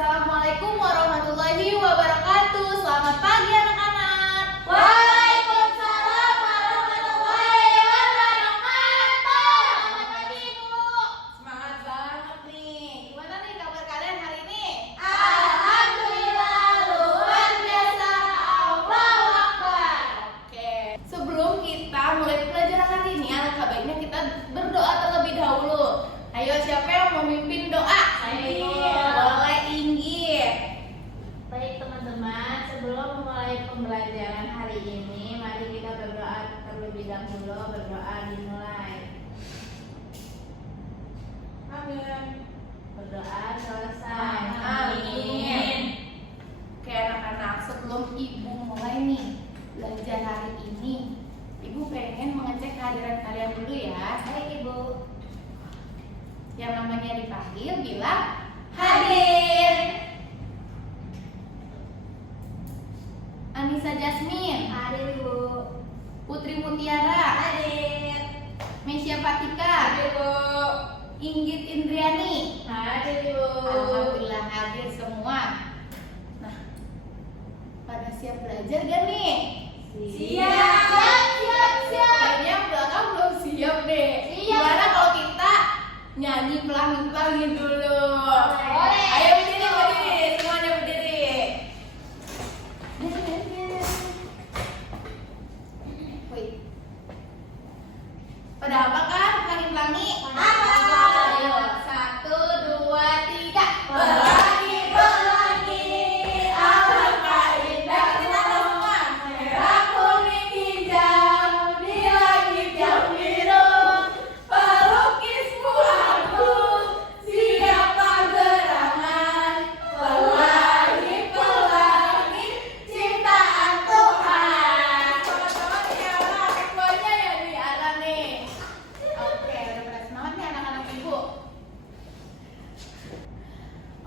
Assalamualaikum warahmatullahi wabarakatuh. Selamat pagi anak-anak. Waalaikumsalam warahmatullahi wabarakatuh. Selamat pagi Ibu. Semangat banget nih. Gimana nih kabar kalian hari ini? Alhamdulillah luar biasa. Allahu Akbar. Oke. Sebelum kita mulai pelajaran hari ini, alangkah baiknya kita berdoa terlebih dahulu. Ayo, siapa yang mau memimpin doa? Boleh Inggit. Baik teman-teman, sebelum memulai pembelajaran hari ini, mari kita berdoa terlebih dahulu. Berdoa dimulai. Amin. Berdoa selesai. Amin. Oke anak-anak, sebelum ibu mulai nih belajar hari ini, ibu pengen mengecek kehadiran kalian dulu ya. Baik Ibu. Yang namanya dipanggil bilang hadir. Anissa Jasmine, Hadir Ibu. Putri Mutiara, Hadir. Mesya Fatika, Ibu. Inggit Indriani. Hadir Ibu. Alhamdulillah hadir semua. Nah, pada siap belajar gak nih? Siap. Kayaknya yang belakang belum siap deh. Siap. Gimana kalau kita nyanyi pelangi-pelangi dulu? Boleh. Ayo berdiri, semuanya berdiri. Wait. Pada apa kan pelangi-pelangi? Apa? Ayo, 1, 2, 3. Pelangi, pelangi, alangkah indah rumah. Merah, kuning, hijau, di langit yang biru. Pelukismu aku, siapa gerangan. Pelangi, pelangi, ciptaan Tuhan. Teman-teman ya, semuanya ya di arah nih. Oke, udah pada semangat nih anak-anak ibu.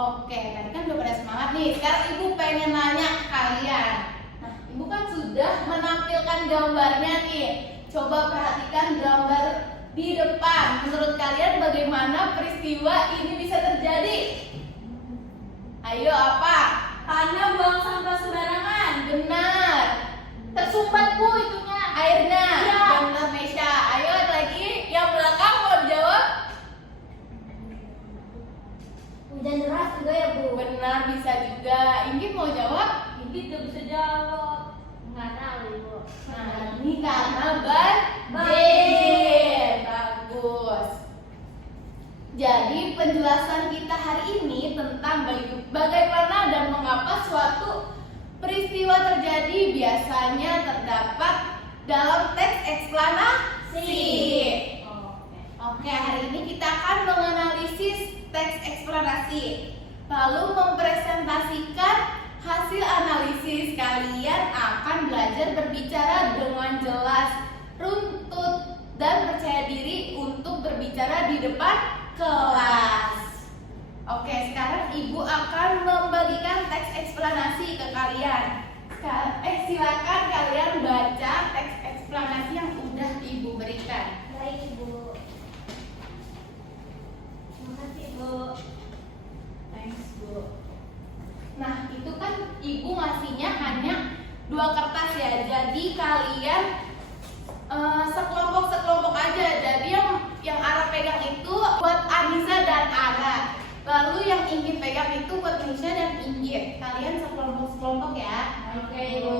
Oke, tadi kan udah pada semangat nih. Sekarang ibu pengen nanya ke kalian. Nah, ibu kan sudah menampilkan gambarnya nih. Coba perhatikan gambar di depan. Menurut kalian bagaimana peristiwa ini bisa terjadi? Ayo apa? Karena buang sampah sembarangan. Benar. Tersumbat bu itunya airnya. Iya. Benar Mesya. Ayo ada lagi yang belakang mau jawab. Hujan deras juga ya Bu. Benar bisa juga. Inggit mau jawab? Inggit gak bisa jawab. Nggak tahu Ibu. Nah ini karena banjir. Bagus. Jadi penjelasan kita hari ini tentang bagaimana dan mengapa suatu peristiwa terjadi biasanya terdapat dalam teks eksplanasi. Oke, hari ini kita akan menganalisis teks eksplanasi, lalu mempresentasikan hasil analisis. Kalian akan belajar berbicara dengan jelas, runtut, dan percaya diri untuk berbicara di depan kelas. Oke, sekarang ibu akan membagikan teks eksplanasi ke kalian. Silakan kalian baca teks eksplanasi yang udah ibu berikan. Baik Ibu. Terima kasih Ibu. Thanks bu. Nah itu kan ibu ngasihnya hanya 2 kertas ya. Jadi kalian sekelompok aja. Jadi yang Ara pegang itu buat Anissa dan Ara. Lalu yang Inggit pegang itu buat Mesya dan Inggit. Kalian sekelompok ya. Oke, Ibu.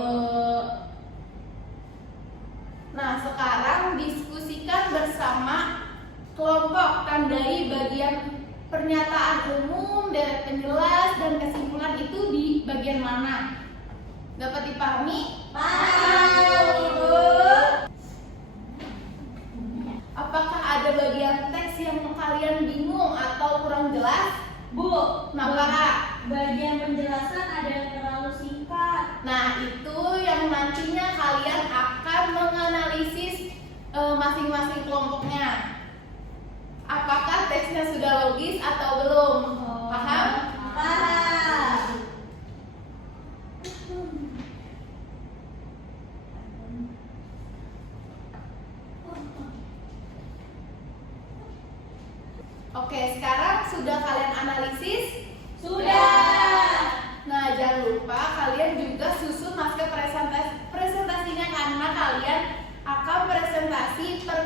Nah sekarang diskusikan bersama kelompok. Tandai bagian pernyataan umum, deret penjelas, dan kesimpulan itu di bagian mana? Dapat dipahami? Paham Ibu. Apakah ada bagian teks yang kalian bingung atau kurang jelas? Bu, Kenapa? bagian penjelasan ada yang terlalu singkat. Nah itu yang nantinya kalian akan menganalisis masing-masing kelompoknya. Apakah teksnya sudah logis atau belum? Paham? Paham. Oke, sekarang sudah kalian analisis? Sudah.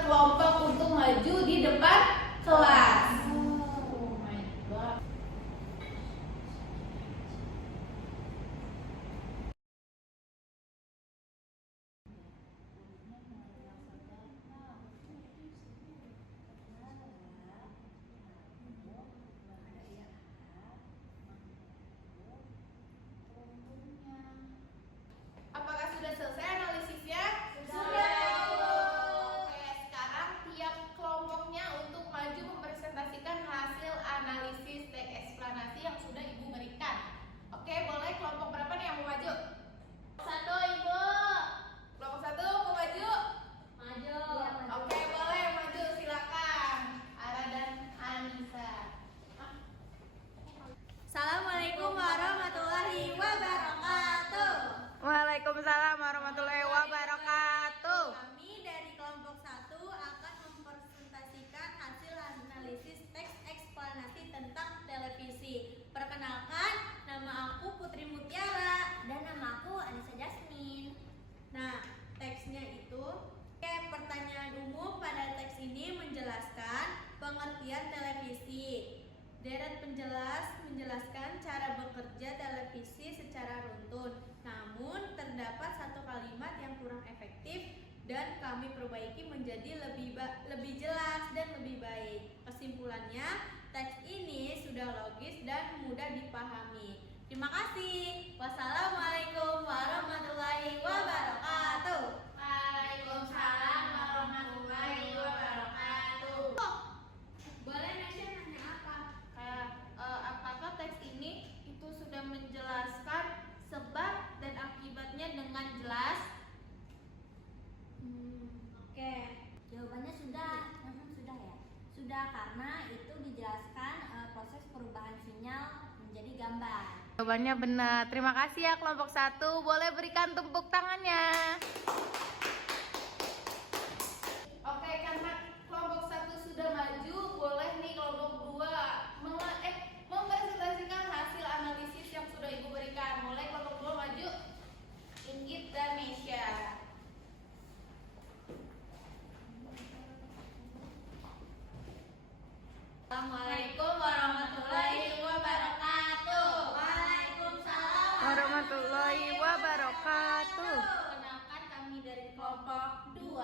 berkelompok untuk maju di depan kelas. Oh my god. Apakah sudah selesai analisisnya? Sudah. Oke, sekarang tiap kelompoknya untuk maju mempresentasikan hasil analisis teks eksplanasi yang sudah Ibu berikan. Oke, boleh kelompok berapa nih yang mau maju? Satu, Ibu. Kelompok 1 mau maju? Maju. Oke, boleh maju, silakan. Ara dan Anissa. Assalamualaikum warahmatullahi wabarakatuh. Waalaikumsalam warahmatullahi wabarakatuh. Kami dari kelompok 1 akan mempresentasikan hasil analisis teks eksplanasi tentang televisi. Perkenalkan, nama aku Putri Mutiara dan nama aku Anissa Jasmine. Nah, teksnya itu pertanyaan umum pada teks ini menjelaskan pengertian televisi. Deret penjelas menjelaskan cara bekerja televisi secara runtun. Namun terdapat satu kalimat yang kurang efektif dan kami perbaiki menjadi lebih jelas dan lebih baik. Kesimpulannya, teks ini sudah logis dan mudah dipahami. Terima kasih. Wassalamualaikum warahmatullahi wabarakatuh. Waalaikumsalam warahmatullahi wabarakatuh. Boleh Nesya nanya apa? Apakah teks ini itu sudah menjelaskan sebab dan akibatnya dengan jelas? Oke. Jawabannya sudah ya. Sudah karena itu dijelaskan proses perubahan sinyal menjadi gambar. Jawabannya benar. Terima kasih ya kelompok 1. Boleh berikan tepuk tangannya. Oke, karena kelompok 1 sudah maju, boleh nih kelompok 2 mempresentasikan hasil analisis yang sudah Ibu berikan. Boleh kelompok 2 maju. Inggit dan Nesya. Assalamualaikum warahmatullahi wabarakatuh. Waalaikumsalam Warahmatullahi wabarakatuh. Perkenalkan, kami dari kelompok 2.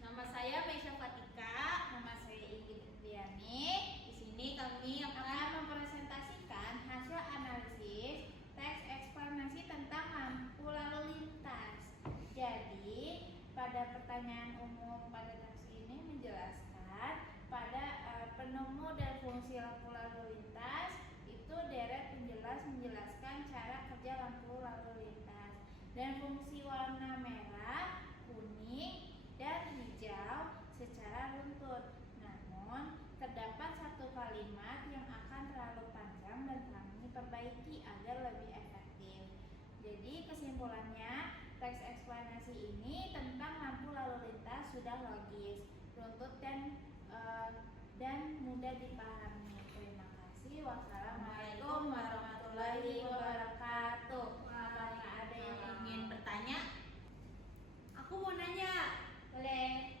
Nama saya Meisha Fatika. Nama saya Inggit Diani. Di sini kami Akan mempresentasikan hasil analisis teks eksplanasi tentang lampu lalu lintas. Jadi, pada pertanyaan umum pada teks ini menjelaskan pada penemu dan fungsi lampu lalu lintas. Itu deret penjelas menjelaskan cara kerja lampu lalu lintas dan fungsi warna merah, kuning, dan hijau secara runtun. Namun, terdapat satu kalimat yang akan terlalu panjang dan kami perbaiki agar lebih efektif. Jadi, kesimpulannya, teks eksplanasi ini tentang lampu lalu lintas sudah logis, runtut, dan mudah dipahami. Terima kasih. Wassalamualaikum warahmatullahi wabarakatuh. Apakah ada yang ingin bertanya? Aku mau nanya, Boleh.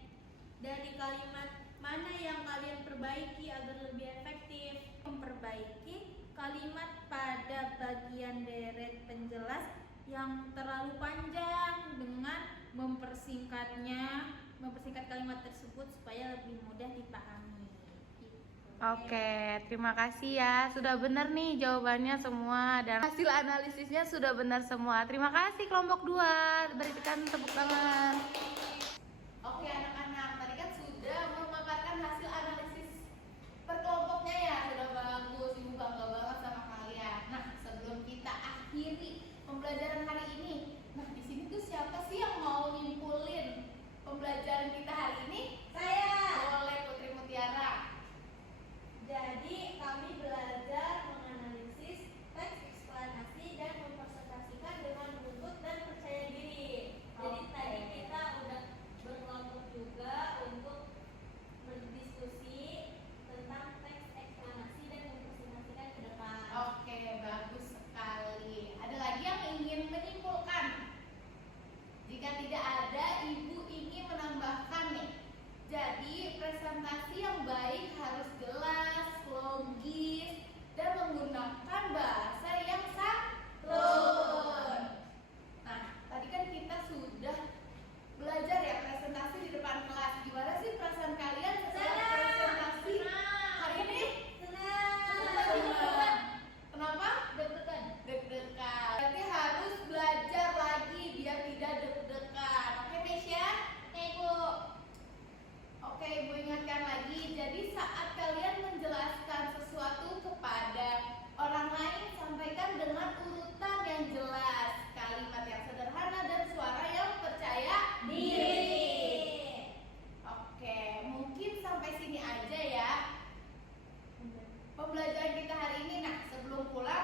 dari kalimat mana yang kalian perbaiki agar lebih efektif? Memperbaiki kalimat pada bagian deret penjelas yang terlalu panjang dengan mempersingkat kalimat tersebut supaya lebih mudah dipahami. Gitu. Oke, terima kasih ya. Sudah benar nih jawabannya semua dan hasil analisisnya sudah benar semua. Terima kasih kelompok 2. Berikan tepuk tangan. Oke anak-anak, tadi kan sudah memaparkan hasil analisis per kelompoknya ya. Sudah bagus, Ibu bangga banget sama kalian. Nah, sebelum kita akhiri pembelajaran hari ini, nah di sini tuh siapa sih yang mau nyimpulin pembelajaran kita hari ini? Saya. Boleh Putri Mutiara. Jadi kami belajar menganalisis teks eksplanasi dan mempresentasikan dengan runtut dan percaya diri. Jadi tadi kita udah berkelompok juga pembelajaran kita hari ini. Nah, sebelum pulang